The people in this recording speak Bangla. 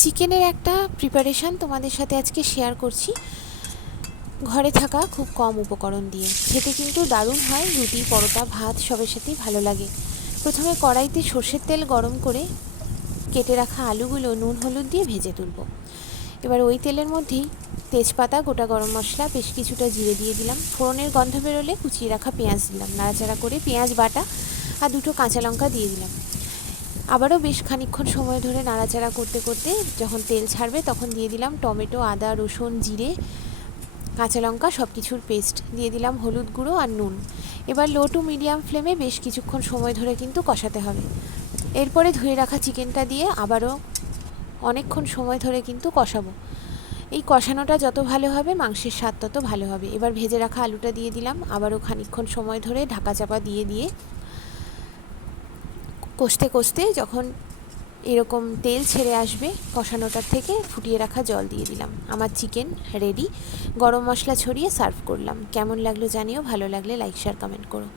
চিকেনের একটা প্রিপারেশান তোমাদের সাথে আজকে শেয়ার করছি, ঘরে থাকা খুব কম উপকরণ দিয়ে। খেতে কিন্তু দারুণ হয়, রুটি, পরোটা, ভাত সবের সাথেই ভালো লাগে। প্রথমে কড়াইতে সর্ষের তেল গরম করে কেটে রাখা আলুগুলো নুন হলুদ দিয়ে ভেজে তুলব। এবার ওই তেলের মধ্যেই তেজপাতা, গোটা গরম মশলা, বেশ কিছুটা জিরে দিয়ে দিলাম। ফোড়নের গন্ধ বেরোলে কুচিয়ে রাখা পেঁয়াজ দিলাম। নাড়াচাড়া করে পেঁয়াজ বাটা আর দুটো কাঁচা লঙ্কা দিয়ে দিলাম। আবারও বেশ খানিকক্ষণ সময় ধরে নাড়াচাড়া করতে করতে যখন তেল ছাড়বে তখন দিয়ে দিলাম টমেটো, আদা, রসুন, জিরে, কাঁচা লঙ্কা সব কিছুর পেস্ট দিয়ে দিলাম, হলুদ গুঁড়ো আর নুন। এবার লো টু মিডিয়াম ফ্লেমে বেশ কিছুক্ষণ সময় ধরে কিন্তু কষাতে হবে। এরপরে ধুয়ে রাখা চিকেনটা দিয়ে আবারও অনেকক্ষণ সময় ধরে কিন্তু কষাবো। এই কষানোটা যত ভালো হবে মাংসের স্বাদ তত ভালো হবে। এবার ভেজে রাখা আলুটা দিয়ে দিলাম, আবারও খানিকক্ষণ সময় ধরে ঢাকা চাপা দিয়ে কষতে কষতে যখন এরকম তেল ছেড়ে আসবে কষানোটার থেকে, ফুটিয়ে রাখা জল দিয়ে দিলাম। আমার চিকেন রেডি। গরম মশলা ছড়িয়ে সার্ভ করলাম। কেমন লাগলো জানিও, ভালো লাগলে লাইক শেয়ার কমেন্ট করো।